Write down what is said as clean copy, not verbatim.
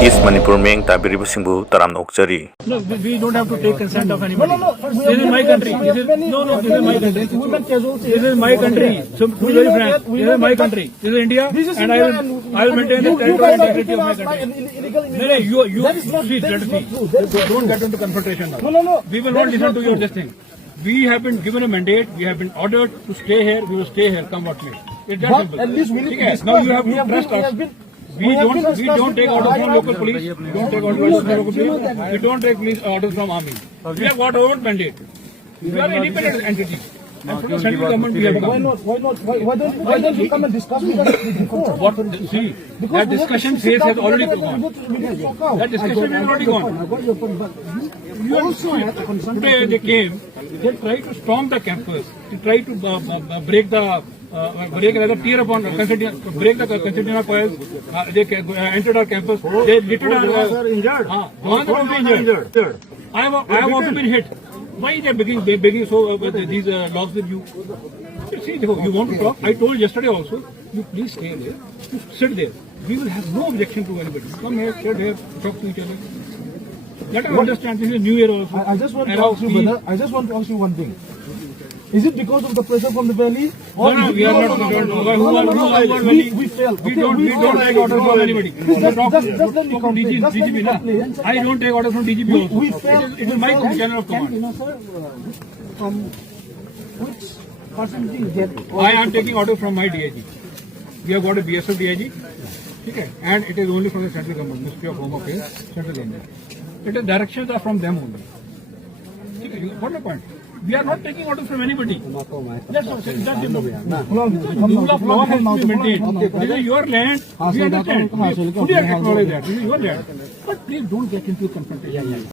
East Manipur Meng Tabiri Singbu Taram Okjari. No, we don't have to take consent of anybody. This is my country. This is my country. This is my country. So, to be very frank, this is my country. This is India, and I will maintain the territorial integrity of my country. No, you see, let us see. Don't get into confrontation now. No. We will not listen to your this thing. We have been given a mandate. We have been ordered to stay here. We will stay here, come what may. It's that simple. At least we need to Okay, discuss. now you have to trust us. We don't take orders from local police. We don't take orders from local police. We don't take police orders from army. We have got our own mandate. We are an independent entity. And from the central government we have to Why come. not? Why don't you come and discuss with us? What? See, that discussion phase has already gone. That discussion has already gone. You also, today they came, they tried to storm the campus. They tried to break rather tear upon break the concertina coils. They entered our campus. They littered our injured. injured. I have also been hit. Why they begging so these laws with you? See, you want to talk? I told yesterday also. You please stay there. You sit there. We will have no objection to anybody. Come here, sit here, talk to each other. Let us understand. This is New Year also. I just want to ask you, brother. I just want to ask you one thing. Is it because of the pressure from the valley? No, we are not. We failed. We don't take orders from anybody. Just let me complete. DGP, I don't take orders from DGP also. We failed. It is my channel of command. You know, sir, from which person did you get? I am taking orders from my DIG. We have got a BSF DIG. Okay, and it is only from the central government, Ministry of Home Affairs, Central India. It is directions are from them only. Okay, you got the point. We are not taking orders from anybody. That's the rule of law has to be maintained. This is your land. We understand. We fully acknowledge that. This is your land. But please don't get into confrontation.